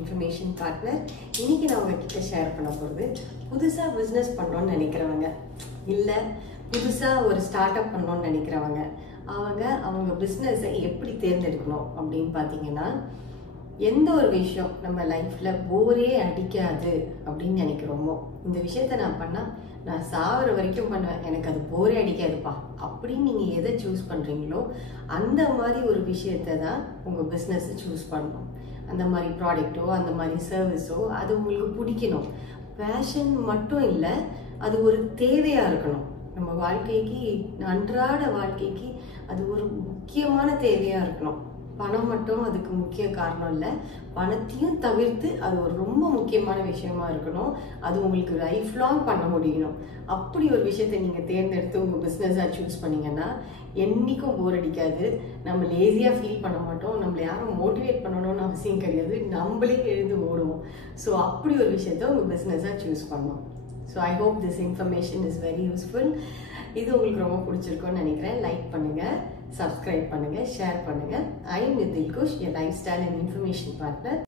Information partner. இன்னைக்கு நான் உங்ககிட்ட ஷேர் பண்ண போகிறது, புதுசாக பிஸ்னஸ் பண்ணணும்னு நினைக்கிறவங்க, இல்லை புதுசாக ஒரு ஸ்டார்ட் அப் பண்ணணும்னு நினைக்கிறவங்க, அவங்க பிஸ்னஸை எப்படி தேர்ந்தெடுக்கணும் அப்படின்னு பார்த்தீங்கன்னா, எந்த ஒரு விஷயம் நம்ம லைஃப்பில் போரே அடிக்காது அப்படின்னு நினைக்கிறோமோ, இந்த விஷயத்த நான் பண்ணால் நான் சாகிற வரைக்கும் பண்ணுவேன், எனக்கு அது போரே அடிக்காதுப்பா அப்படின்னு நீங்கள் எதை சூஸ் பண்ணுறீங்களோ அந்த மாதிரி ஒரு விஷயத்தை தான் உங்கள் பிஸ்னஸை சூஸ் பண்ணணும். அந்த மாதிரி ப்ராடக்ட்டோ அந்த மாதிரி சர்வீஸோ அது உங்களுக்கு பிடிக்கணும். பேஷன் மட்டும் இல்லை, அது ஒரு தேவையாக இருக்கணும். நம்ம வாழ்க்கைக்கு, அன்றாட வாழ்க்கைக்கு அது ஒரு முக்கியமான தேவையாக இருக்கணும். பணம் மட்டும் அதுக்கு முக்கிய காரணம் இல்லை, பணத்தையும் தவிர்த்து அது ஒரு ரொம்ப முக்கியமான விஷயமா இருக்கணும். அது உங்களுக்கு லைஃப் லாங் பண்ண முடியணும். அப்படி ஒரு விஷயத்தை நீங்கள் தேர்ந்தெடுத்து உங்கள் பிஸ்னஸாக சூஸ் பண்ணிங்கன்னா என்றைக்கும் போர் அடிக்காது. நம்ம லேசியாக ஃபீல் பண்ண மாட்டோம், நம்மளை யாரும் மோட்டிவேட் பண்ணணும்னு அவசியம் கிடையாது, நம்மளே எழுந்து ஓடுவோம். ஸோ அப்படி ஒரு விஷயத்த உங்கள் பிஸ்னஸாக சூஸ் பண்ணணும். So I hope this information is very useful. இது உங்களுக்கு ரொம்ப பிடிச்சிருக்கும்னு நினைக்கிறேன். லைக் பண்ணுங்கள், சப்ஸ்கிரைப் பண்ணுங்கள், ஷேர் பண்ணுங்கள். I am with Dilkhush, a lifestyle and information partner.